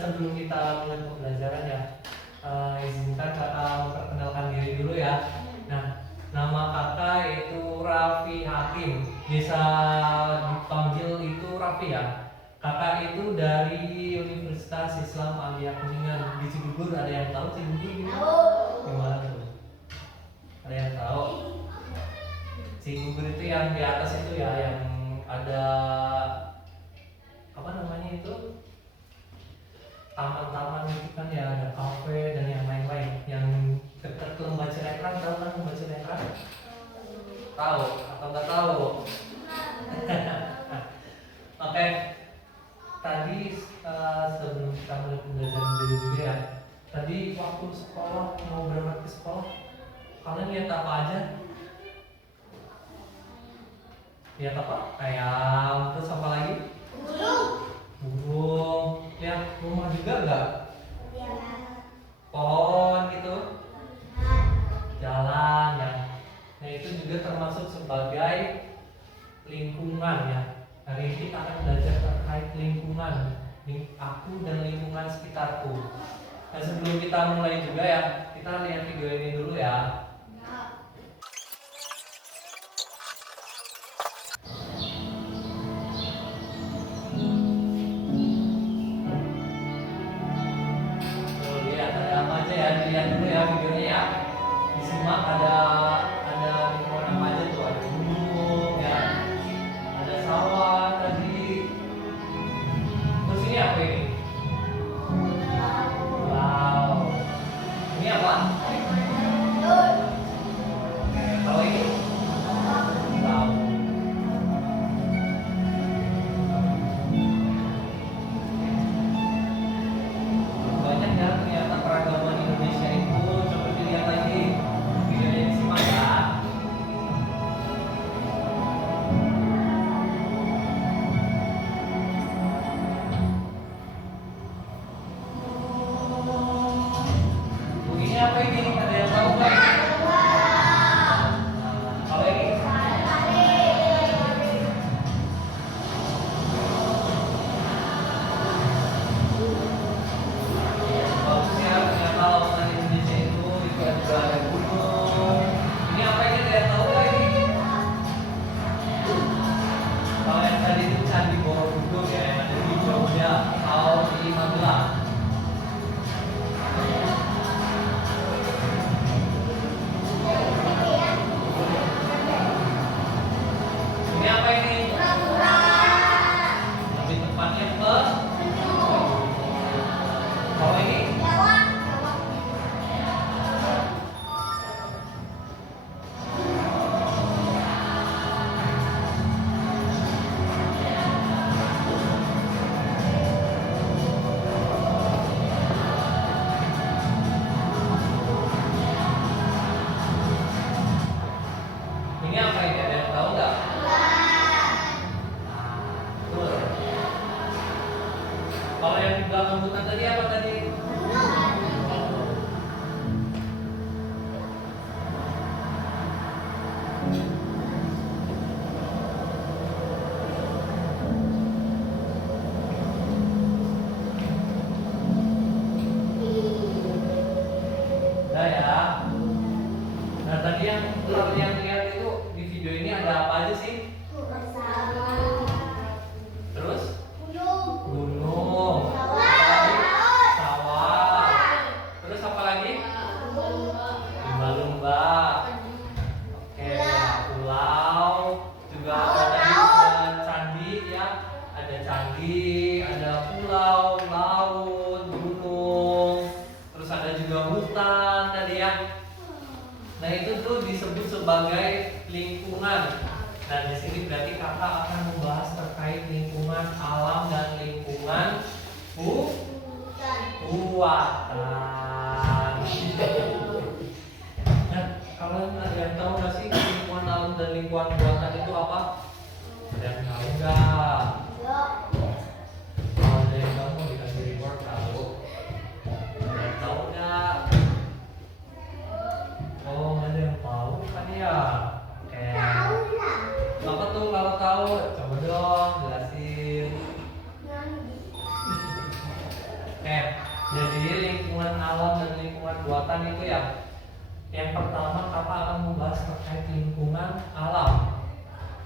sebelum kita mulai pembelajaran ya, izinkan kakak memperkenalkan diri dulu ya. Nah, nama kakak itu Raffi Hakim, bisa dipanggil itu Raffi ya. Kakak itu dari Universitas Islam Alia Kuningan di Cibubur. Ada yang tahu Cibubur gimana tuh? Ada yang tahu? Cibubur itu yang di atas itu ya, yang ada apa namanya itu, taman-taman itu kan ya, ada kafe dan yang lain-lain, yang dekat Lembah Cirekran. Tahu kan Lembah Cirekran? Tahu atau nggak tahu? Oke, tadi sebelum kita mulai pembelajaran dulu ya, tadi waktu sekolah mau berangkat ke sekolah, kalian lihat apa aja? Lihat apa? Ayam, terus apa lagi? Burung. Lihat rumah juga nggak? Pohon gitu, jalan ya. Nah itu juga termasuk sebagai lingkungan ya. Hari ini kita akan belajar terkait lingkungan, aku dan lingkungan sekitarku. Nah sebelum kita mulai juga ya, kita lihat video ini dulu ya. Dilihat dulu ya videonya ya, disimak. Ada lingkungan apa aja tuh, ada gunung ya, ada sawah tadi, terus ini apa ini? Wow, ini apa? Kalau ini wow. Banyak ya ternyata keragaman Indonesia itu. Coba dilihat lagi videonya, disimak ya. Ini apa ini? Ada yang tahu nggak? Kalau ini? Bagus ya, ternyata lautan Indonesia itu juga ada gunung. Ini apa ini? Ada yang tahu nggak ini? Kalau yang tadi itu Candi Borobudur ya, yang ada di Jogja tahun di Magelang. Ini apa ini? Lebih tepatnya ke. Kalau ini? Ini apa ini? Ada yang tahu nggak? Betul. Kalau yang di belakang hutan tadi apa tadi? Nah ya. Nah tadi yang lihat itu di video ini ada apa aja sih? Terus? Gunung. Sawah. Terus apa lagi? Lumba-lumba. Oke, pulau. Juga ada tadi candi ya. Ada candi, ada pulau, laut, gunung. Terus ada juga hutan tadi ya. Nah itu tuh disebut sebagai lingkungan. Nah di sini berarti kakak akan membahas terkait lingkungan alam dan lingkungan buatan. Nah kalian ada yang tahu nggak sih lingkungan alam dan lingkungan buatan itu apa? Ada yang tahu nggak? Kalau ada yang tahu mau dikasih reward tahu. Ada yang tahu nggak? Oh nggak ada yang tahu kan ya? Oke. Apa tuh kalau tahu? Coba dong jelasin. Jadi lingkungan alam dan lingkungan buatan itu ya. Yang pertama Kakak akan membahas terkait lingkungan alam.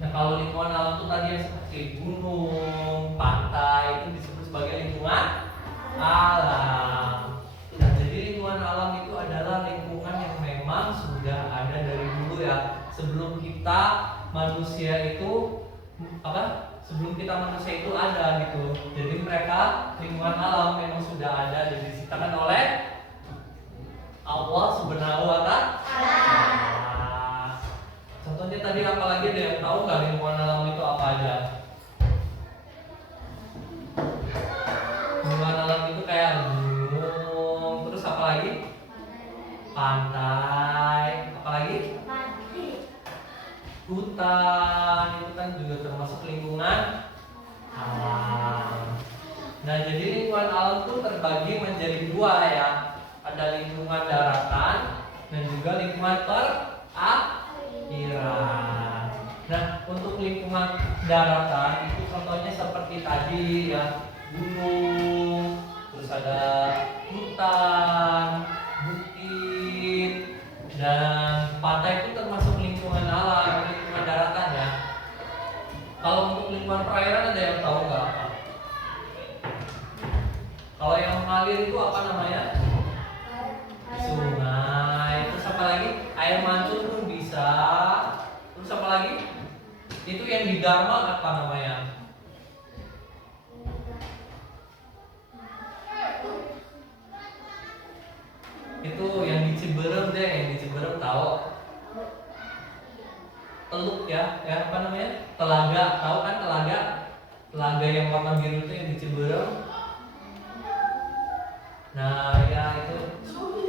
Nah kalau lingkungan alam itu tadi yang seperti gunung, pantai itu disebut sebagai lingkungan alam. Nah jadi lingkungan alam itu adalah lingkungan yang memang sudah ada dari dulu ya. Sebelum kita manusia itu sebelum kita manusia itu ada gitu. Jadi mereka lingkungan alam memang sudah ada dan diciptakan oleh Allah Subhanahu wa Ta'ala. Contohnya tadi apalagi ada yang tahu nggak lingkungan alam itu apa aja? Lingkungan alam itu kayak gunung, terus apa lagi? Pantai, apa lagi? Hutan, itu kan juga termasuk lingkungan alam. Nah jadi lingkungan alam itu terbagi menjadi dua ya. Ada lingkungan daratan dan juga lingkungan perairan. Nah untuk lingkungan daratan itu contohnya seperti tadi ya, gunung, terus ada hutan, bukit, dan pantai itu termasuk lingkungan alam, lingkungan daratan ya. Kalau untuk lingkungan perairan ada yang tahu nggak apa? Kalau yang mengalir itu apa namanya? Sungai. Terus apa lagi? Air mancur pun bisa. Terus apa lagi? Itu yang di Dharma apa namanya? Itu yang di Ciberem deh, yang di Ciberem tahu? Teluk ya, apa namanya? Telaga, tahu kan telaga? Telaga yang warna biru itu yang di Ciberem. Nah ya itu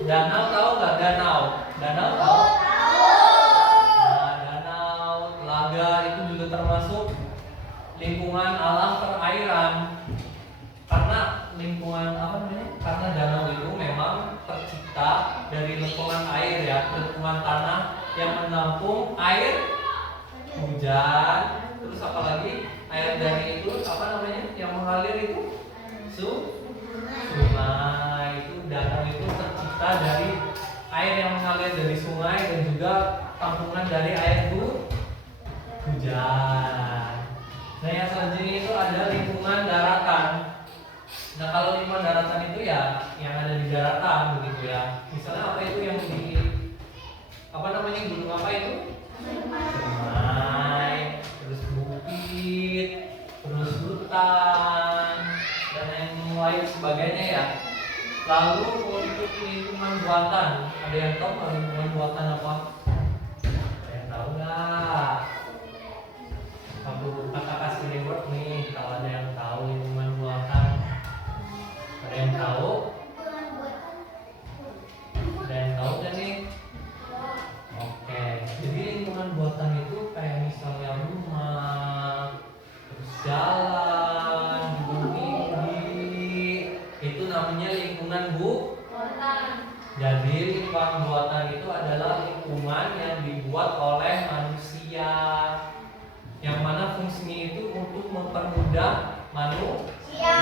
danau, tahu nggak danau? Danau tahu? Nah danau, telaga itu juga termasuk lingkungan alam perairan. Karena lingkungan apa namanya? Karena danau itu memang tercipta dari lingkungan air ya, lingkungan tanah yang menampung air hujan. Terus apa lagi? Air dari itu apa namanya? Yang mengalir itu sungai. Itu danau itu tercipta dari air yang mengalir dari sungai dan juga tampungan dari air hujan. Nah yang selanjutnya itu ada lingkungan daratan. Nah kalau lingkungan daratan itu ya yang ada di daratan begitu ya. Misalnya apa itu yang di apa namanya, gunung apa itu? Semai, terus bukit, terus hutan dan yang lain sebagainya ya. Lalu untuk lingkungan buatan, ada yang tahu nggak lingkungan buatan apa? Ada yang tahu nggak? Kakak kasih reward nih kalau ada yang tahu lingkungan buatan. Ada yang tahu? Ada yang tahu nggak nih? Oke, jadi lingkungan buatan itu kayak misalnya rumah, terus jalan, gedung tinggi, itu namanya lingkungan buatan. Jadi lingkungan buatan itu adalah lingkungan yang dibuat oleh manusia, yang mana fungsinya itu untuk mempermudah manusia.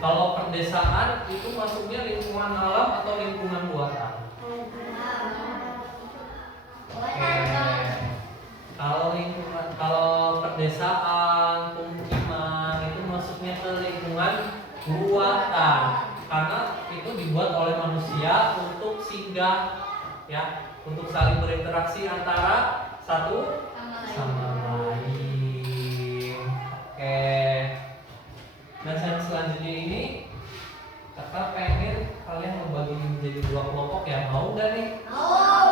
Kalau perdesaan itu masuknya lingkungan alam atau lingkungan buatan? Oke. Kalau perdesaan, pemukiman itu masuknya ke lingkungan buatan karena itu dibuat oleh manusia untuk singgah ya, untuk saling berinteraksi antara satu sama lain. Oke. Dan selanjutnya ini kakak pengen kalian membagi menjadi dua kelompok ya, mau nggak nih? Mau.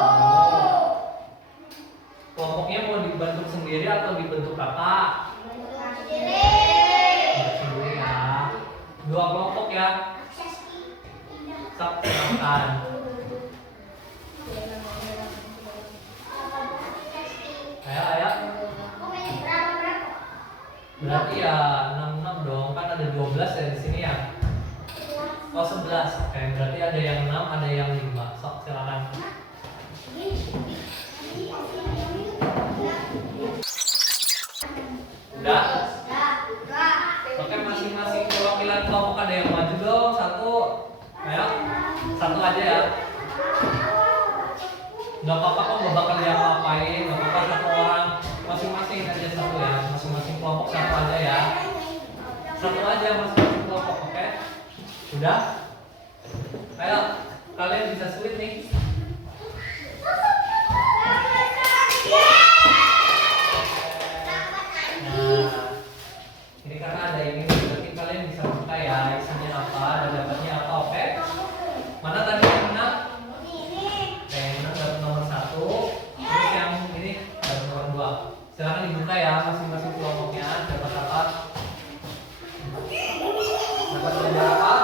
Kelompoknya mau dibentuk sendiri atau dibentuk kakak? Sendiri ya. Dua kelompok ya. Silahkan. Ayo. Berarti ya 6 dong, kan ada 12 ya di sini ya. Oh 11. Oke, berarti ada yang 6, ada yang 5. Sok silakan. Udah? Oke, masing-masing perwakilan kelompok kelompok ada yang maju dong, satu. Ayo, satu aja ya. Nggak apa-apa kok, nggak bakal diapa-apain. Nggak apa-apa, satu orang masing-masing aja satu ya. Masing-masing kelompok satu aja ya. Satu aja masing-masing kelompok, oke? Udah? Ayo, kalian bisa sulit nih. Ini karena ada ini, berarti kalian bisa buka ya isinya apa dan dapatnya apa, oke? Mana tadi yang menang? Oke, yang menang dapat nomor 1. Terus yang ini dapat nomor 2. Silahkan dibuka ya masing-masing kelompoknya. Dapat apa? Dapat nomor apa?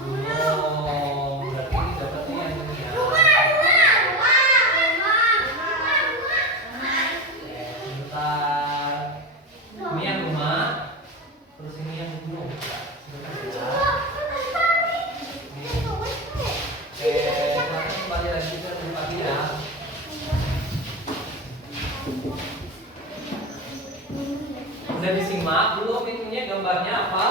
Belum. Berarti dapatnya yang ini ya. Oke, sebentar. Ini yang rumah. Terus ini yang gunung. Sebentar ya. Oke, kita kembali lagi ke tempat ya. Udah disimak belum itunya, gambarnya apa?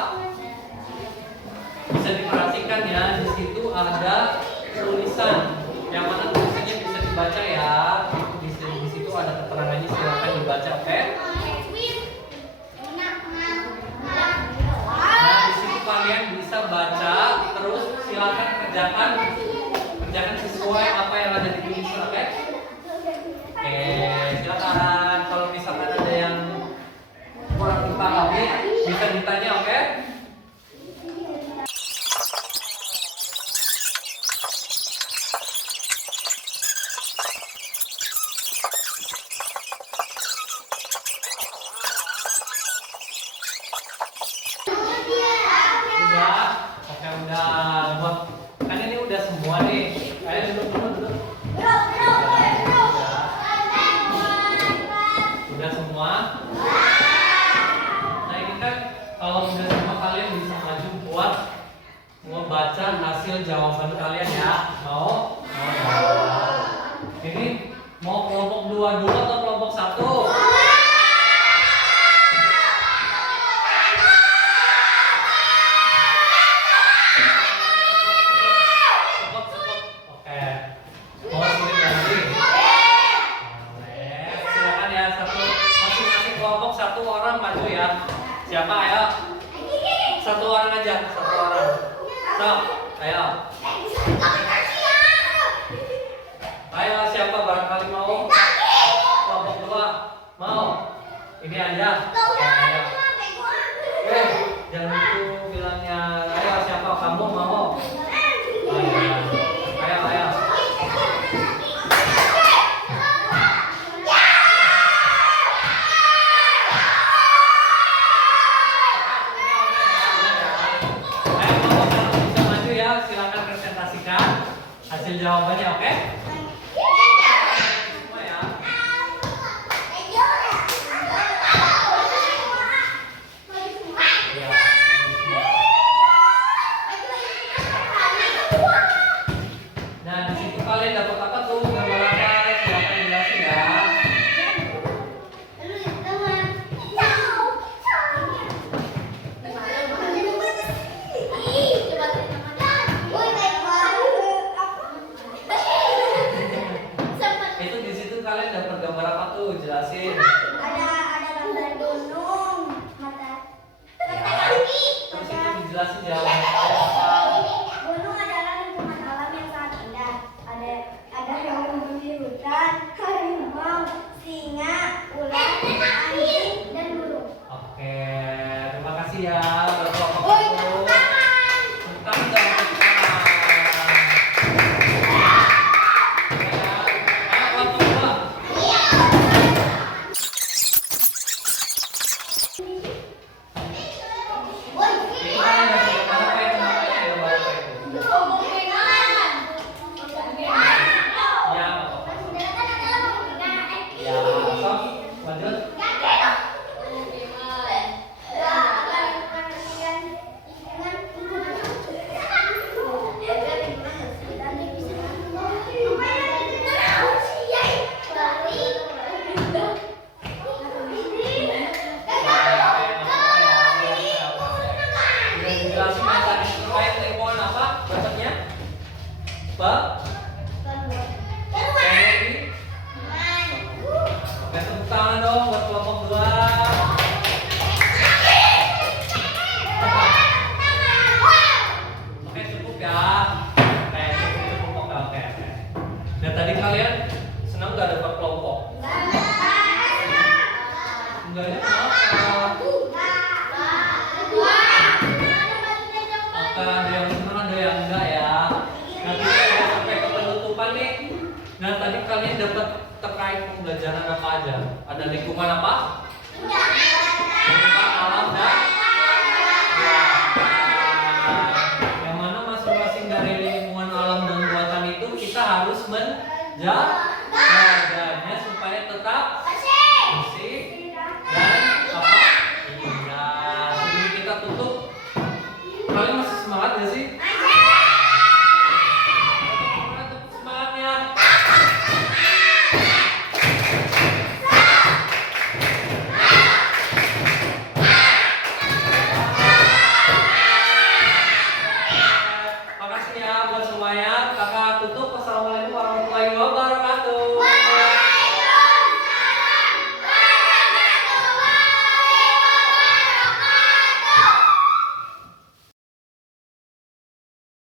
Bisa diperhatikan ya, di situ ada tulisan. Yang mana tulisannya bisa dibaca ya. Di situ ada keterangannya, silakan dibaca, oke? Kalian bisa baca, terus silakan kerjakan sesuai apa yang ada di tulisan, oke? Oke, silakan. Kalau misalkan ada yang kurang dipahami, bisa ditanya, oke? Baca hasil jawaban kalian ya. Mau? Ini mau kelompok 2 dulu atau kelompok 1? Oke. Mau sulit lagi? Silakan ya, masing-masing kelompok 1 orang maju ya. Siapa? Ayo. 1 orang aja, 1 orang. Ayo. Ayo, siapa barangkali mau? Kelompok 2 mau? Ini aja. Ayo. Jangan itu bilangnya. Ayo, siapa kamu mau? Ayo. Silakan presentasikan hasil jawabannya, oke? Semua ya. Nah, di situ kalian dapat apa tuh? Gambar apa? Silakan jelasin ya. Itu di situ kalian dapat gambar apa tuh? Jelasin. Ada gambar gunung, matahari. Terus itu dijelasin jawabannya apa? Gunung adalah lingkungan alam yang sangat indah. Ada hewan di hutan, harimau, singa, ular, anjing, dan burung. Oke, terima kasih ya. Tepuk tangan dong, tepuk tangan. Ayo, kelompok 2. Itu kalian dapat gambar apa yang mendengarkan, ada yang senang, ada yang enggak ya. Nah kita udah sampai ke penutupan nih. Nah tadi kalian dapat terkait pembelajaran apa aja? Ada lingkungan apa? Lingkungan alam dan yang mana masing-masing dari lingkungan alam dan buatan itu kita harus menjaga.